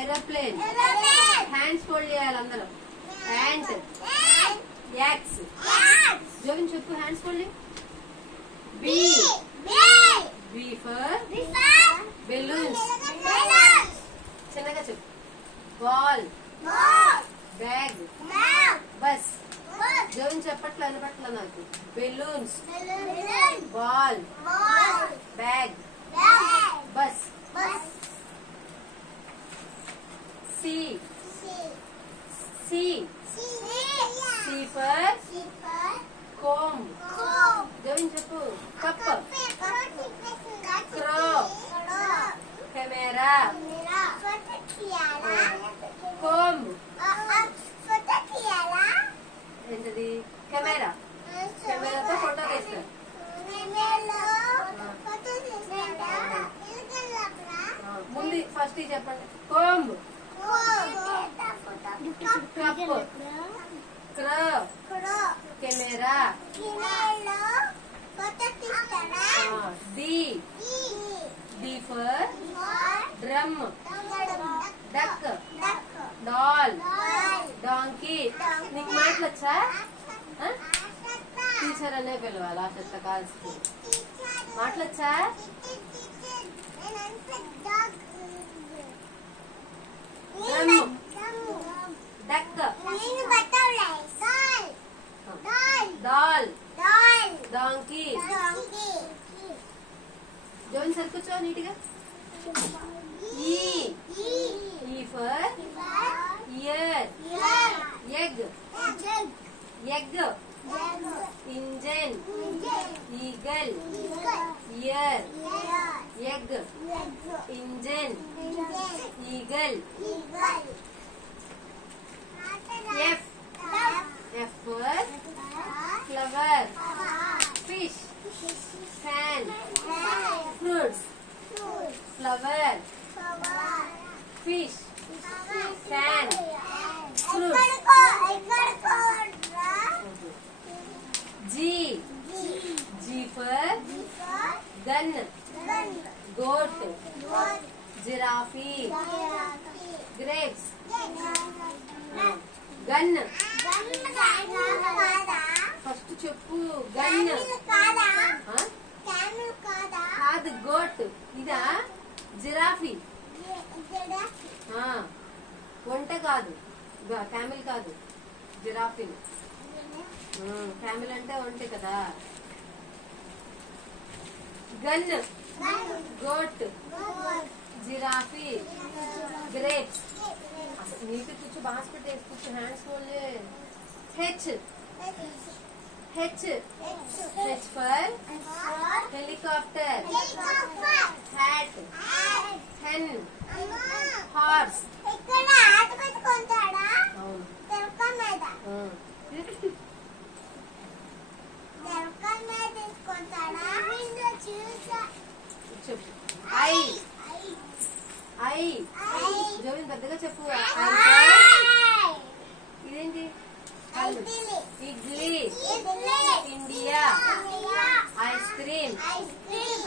Aeroplane. Hands fold చేయాలి అందరూ. Ant. Axe. Jovin చెప్పు hands fold. B. B for balloons. చిన్నగా చెప్పు. బాల్. బ్యాగ్. బస్. జోవిన్ చెప్పట్లే అనపట్ల నాకు. Balloons, ball, bag, bus. C. C. C for comb. Jovin చెప్పు. కప్. క్రో. కెమెరా. కోమ్. ఏంటది? కెమెరా. కెమెరాతో ఫోటో తీస్తారు. ముందు ఫస్ట్ చెప్పండి. Comb. Cup. Crow. Camera. D. D for drum. Duck. Doll. Donkey. నీకు మాటలు వచ్చా? టీచర్ అనే పిలవాలి. ఆ చెత్త కాల్సి మాటలు వచ్చా? Drum. Duck. Doll. Donkey. John sir కూర్చో నీట్గా. E. E for ear. Egg. Egg. Engine. Eagle. Ear. Egg. Engine. Eagle. F. F for flower. Fish. Fan. Fruits. Flower. Fish. Fan. Fruits. G. G for gun. Goat. Giraffe. Grapes. Gun. First చెప్పు. Gun. కాదు goat. ఇదా giraffe. వంట కాదు. Camel కాదు. Giraffe. Camel అంటే ఒంటి కదా. Gun. Goat. Giraffe. Grapes. నీటి కూర్చో. బాస్కెట్ వేసి కూర్చో. Hands fold. H. H. H for helicopter. Hat. Hen. Horse. చెప్పు. ఐ. ఐ. జోవిన్ పెద్దగా చెప్పు. ఇదేంటి? Idli. India. Ice cream.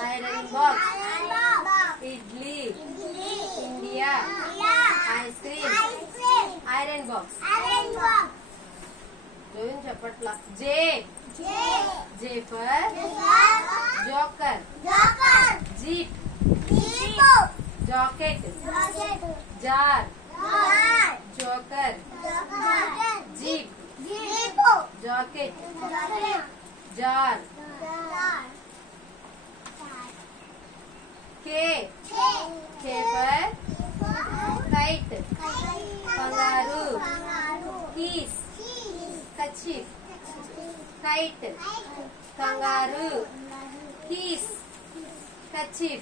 Iron box. Idli. India. Ice cream. Iron box. Jovin చెప్పట్లా. J. J for joker. Jeep. Jocket. Jar. Joker. Jeep. Jocket. Jar. K. K for kite. Kangaroo. Keys. Kerchief. Kite. Kangaroo. Keys. Kerchief.